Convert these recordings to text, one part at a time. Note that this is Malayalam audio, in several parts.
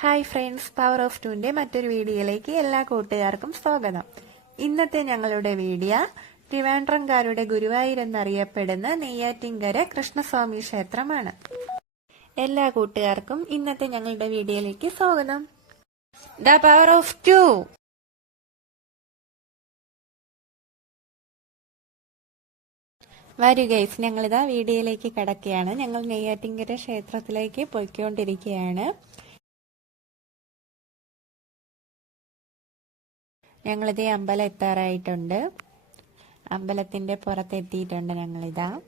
ഹായ് ഫ്രണ്ട്സ് പവർ ഓഫ് ടുവിന്റെ മറ്റൊരു വീഡിയോയിലേക്ക് എല്ലാ കൂട്ടുകാർക്കും സ്വാഗതം. ഇന്നത്തെ ഞങ്ങളുടെ വീഡിയോ ട്രിവാൻഡ്രംകാരുടെ ഗുരുവായൂർ എന്നറിയപ്പെടുന്ന നെയ്യാറ്റിങ്കര കൃഷ്ണസ്വാമി ക്ഷേത്രമാണ്. എല്ലാ കൂട്ടുകാർക്കും ഇന്നത്തെ ഞങ്ങളുടെ വീഡിയോയിലേക്ക് സ്വാഗതം. ദ പവർ ഓഫ് ടു വരൂ ഗൈസ് ഞങ്ങളിതാ വീഡിയോയിലേക്ക് കടക്കുകയാണ്. ഞങ്ങൾ നെയ്യാറ്റിങ്കര ക്ഷേത്രത്തിലേക്ക് പോയിക്കൊണ്ടിരിക്കുകയാണ്. ഞങ്ങളിതേ അമ്പലം എത്താറായിട്ടുണ്ട്. അമ്പലത്തിന്റെ പുറത്തെത്തിയിട്ടുണ്ട് ഞങ്ങളിതാ.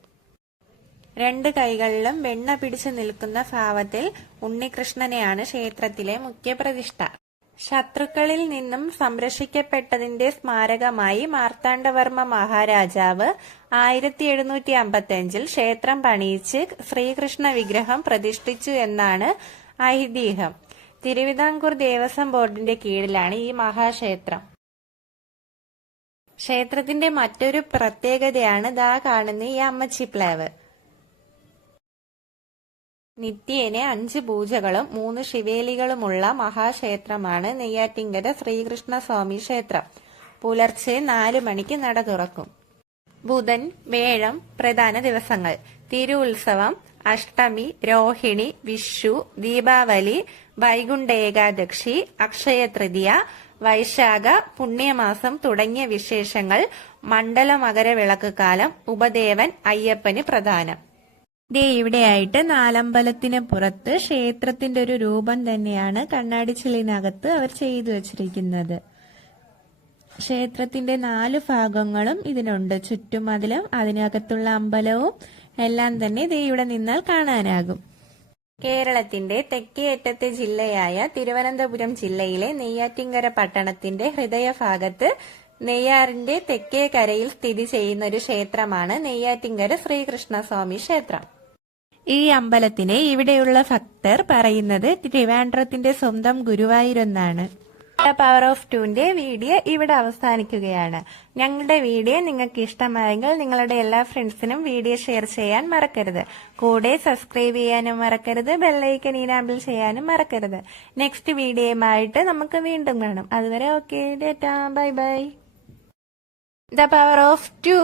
രണ്ട് കൈകളിലും വെണ്ണ പിടിച്ചു നിൽക്കുന്ന ഭാവത്തിൽ ഉണ്ണികൃഷ്ണനെയാണ് ക്ഷേത്രത്തിലെ മുഖ്യപ്രതിഷ്ഠ. ശത്രുക്കളിൽ നിന്നും സംരക്ഷിക്കപ്പെട്ടതിന്റെ സ്മാരകമായി മാർത്താണ്ഡവർമ്മ മഹാരാജാവ് ആയിരത്തി എഴുന്നൂറ്റി അമ്പത്തി അഞ്ചിൽ ക്ഷേത്രം പണിയിച്ച് ശ്രീകൃഷ്ണ വിഗ്രഹം പ്രതിഷ്ഠിച്ചു എന്നാണ് ഐതിഹ്യം. തിരുവിതാംകൂർ ദേവസ്വം ബോർഡിന്റെ കീഴിലാണ് ഈ മഹാക്ഷേത്രം. ക്ഷേത്രത്തിന്റെ മറ്റൊരു പ്രത്യേകതയാണ് ദാ കാണുന്ന ഈ അമ്മച്ചി പ്ലാവ്. നിത്യേനെ അഞ്ച് പൂജകളും മൂന്ന് ശിവേലികളുമുള്ള മഹാക്ഷേത്രമാണ് നെയ്യാറ്റിങ്കര ശ്രീകൃഷ്ണ സ്വാമി ക്ഷേത്രം. പുലർച്ചെ നാല് മണിക്ക് നട തുറക്കും. ബുധൻ വേഴം പ്രധാന ദിവസങ്ങൾ. തിരുവുത്സവം അഷ്ടമി രോഹിണി വിഷു ദീപാവലി വൈകുണ്ഠ ഏകാദശി അക്ഷയ തൃതീയ വൈശാഖ പുണ്യമാസം തുടങ്ങിയ വിശേഷങ്ങൾ മണ്ഡല മകരവിളക്ക് കാലം ഉപദേവൻ അയ്യപ്പന് പ്രധാനം ദേ ഇവിടെയായിട്ട് നാലമ്പലത്തിന് പുറത്ത് ക്ഷേത്രത്തിന്റെ ഒരു രൂപം തന്നെയാണ് കണ്ണാടിച്ചിലിനകത്ത് അവർ ചെയ്തു വച്ചിരിക്കുന്നത്. ക്ഷേത്രത്തിന്റെ നാല് ഭാഗങ്ങളും ഇതിനുണ്ട്. ചുറ്റുമതിലും അതിനകത്തുള്ള അമ്പലവും എല്ലാം തന്നെ ദേ ഇവിടെ നിന്നാൽ കാണാനാകും. കേരളത്തിന്റെ തെക്കേയറ്റത്തെ ജില്ലയായ തിരുവനന്തപുരം ജില്ലയിലെ നെയ്യാറ്റിങ്കര പട്ടണത്തിന്റെ ഹൃദയഭാഗത്ത് നെയ്യാറിന്റെ തെക്കേ കരയിൽ സ്ഥിതി ചെയ്യുന്ന ഒരു ക്ഷേത്രമാണ് നെയ്യാറ്റിങ്കര ശ്രീകൃഷ്ണസ്വാമി ക്ഷേത്രം. ഈ അമ്പലത്തിനെ ഇവിടെയുള്ള ഭക്തർ പറയുന്നത് ട്രിവാൻഡ്രത്തിന്റെ സ്വന്തം ഗുരുവായൂരെന്നാണ്. പവർ ഓഫ് ടുവിന്റെ വീഡിയോ ഇവിടെ അവസാനിക്കുകയാണ്. ഞങ്ങളുടെ വീഡിയോ നിങ്ങൾക്ക് ഇഷ്ടമായെങ്കിൽ നിങ്ങളുടെ എല്ലാ ഫ്രണ്ട്സിനും വീഡിയോ ഷെയർ ചെയ്യാൻ മറക്കരുത്. കൂടെ സബ്സ്ക്രൈബ് ചെയ്യാനും മറക്കരുത്. ബെല്ലൈക്കൻ ഇനാബിൾ ചെയ്യാനും മറക്കരുത്. നെക്സ്റ്റ് വീഡിയോയുമായിട്ട് നമുക്ക് വീണ്ടും കാണാം. അതുവരെ okay data bye bye the power of two